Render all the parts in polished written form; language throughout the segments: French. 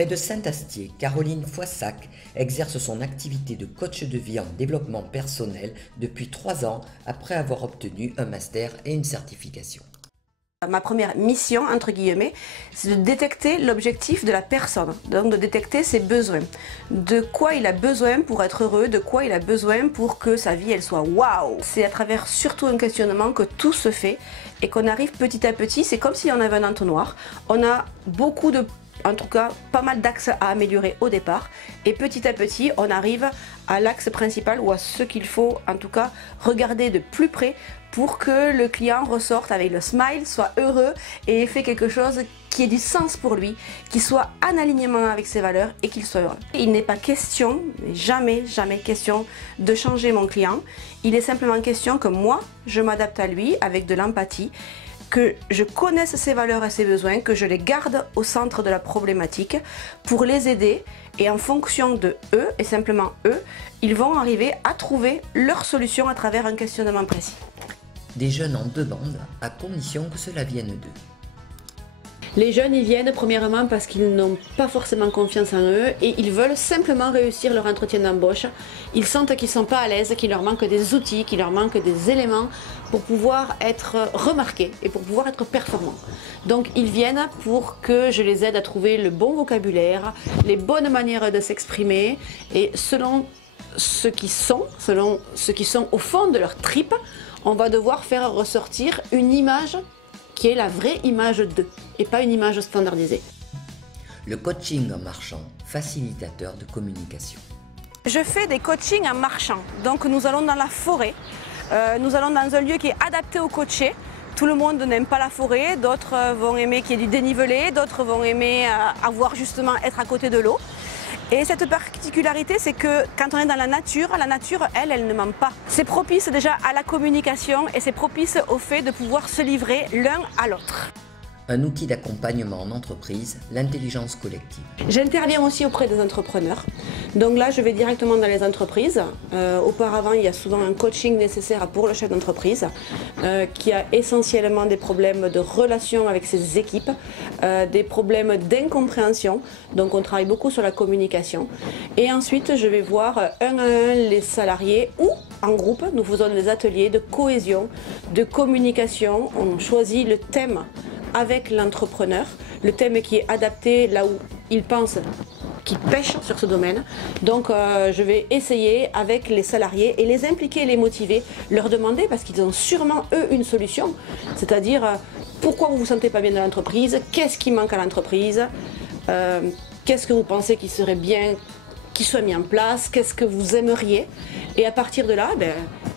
Près de Saint-Astier, Caroline Foissac exerce son activité de coach de vie en développement personnel depuis 3 ans après avoir obtenu un master et une certification. Ma première mission, entre guillemets, c'est de détecter l'objectif de la personne, donc de détecter ses besoins. De quoi il a besoin pour être heureux, de quoi il a besoin pour que sa vie elle soit waouh. C'est à travers surtout un questionnement que tout se fait et qu'on arrive petit à petit, c'est comme si on avait un entonnoir. On a beaucoup de, en tout cas pas mal d'axes à améliorer au départ et petit à petit on arrive à l'axe principal ou à ce qu'il faut en tout cas regarder de plus près pour que le client ressorte avec le smile, soit heureux et ait fait quelque chose qui ait du sens pour lui, qui soit en alignement avec ses valeurs et qu'il soit heureux. Il n'est pas question, jamais question de changer mon client. Il est simplement question que moi, je m'adapte à lui avec de l'empathie, que je connaisse ses valeurs et ses besoins, que je les garde au centre de la problématique pour les aider et en fonction de eux, et simplement eux, ils vont arriver à trouver leur solution à travers un questionnement précis. Des jeunes en demande à condition que cela vienne d'eux. Les jeunes y viennent premièrement parce qu'ils n'ont pas forcément confiance en eux et ils veulent simplement réussir leur entretien d'embauche. Ils sentent qu'ils ne sont pas à l'aise, qu'il leur manque des outils, qu'il leur manque des éléments pour pouvoir être remarqués et pour pouvoir être performants. Donc ils viennent pour que je les aide à trouver le bon vocabulaire, les bonnes manières de s'exprimer et selon ce qu'ils sont au fond de leur tripe, on va devoir faire ressortir une image qui est la vraie image d'eux et pas une image standardisée. Le coaching en marchant, facilitateur de communication. Je fais des coachings en marchant, donc nous allons dans la forêt, nous allons dans un lieu qui est adapté au coaché. Tout le monde n'aime pas la forêt, d'autres vont aimer qu'il y ait du dénivelé, d'autres vont aimer avoir justement être à côté de l'eau. Et cette particularité, c'est que quand on est dans la nature, elle ne ment pas. C'est propice déjà à la communication et c'est propice au fait de pouvoir se livrer l'un à l'autre. Un outil d'accompagnement en entreprise, l'intelligence collective. J'interviens aussi auprès des entrepreneurs. Donc là, je vais directement dans les entreprises. Auparavant, il y a souvent un coaching nécessaire pour le chef d'entreprise qui a essentiellement des problèmes de relation avec ses équipes, des problèmes d'incompréhension. Donc on travaille beaucoup sur la communication. Et ensuite, je vais voir un à un les salariés ou en groupe. Nous faisons des ateliers de cohésion, de communication. On choisit le thème avec l'entrepreneur, le thème qui est adapté là où il pense qu'il pêche sur ce domaine. Donc je vais essayer avec les salariés et les impliquer, les motiver, leur demander, parce qu'ils ont sûrement eux une solution, c'est-à-dire pourquoi vous ne vous sentez pas bien dans l'entreprise, qu'est-ce qui manque à l'entreprise, qu'est-ce que vous pensez qu'il serait bien qu'il soit mis en place, qu'est-ce que vous aimeriez, et à partir de là,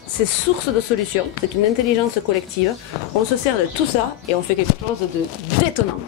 c'est source de solutions, c'est une intelligence collective, on se sert de tout ça et on fait quelque chose de détonnant.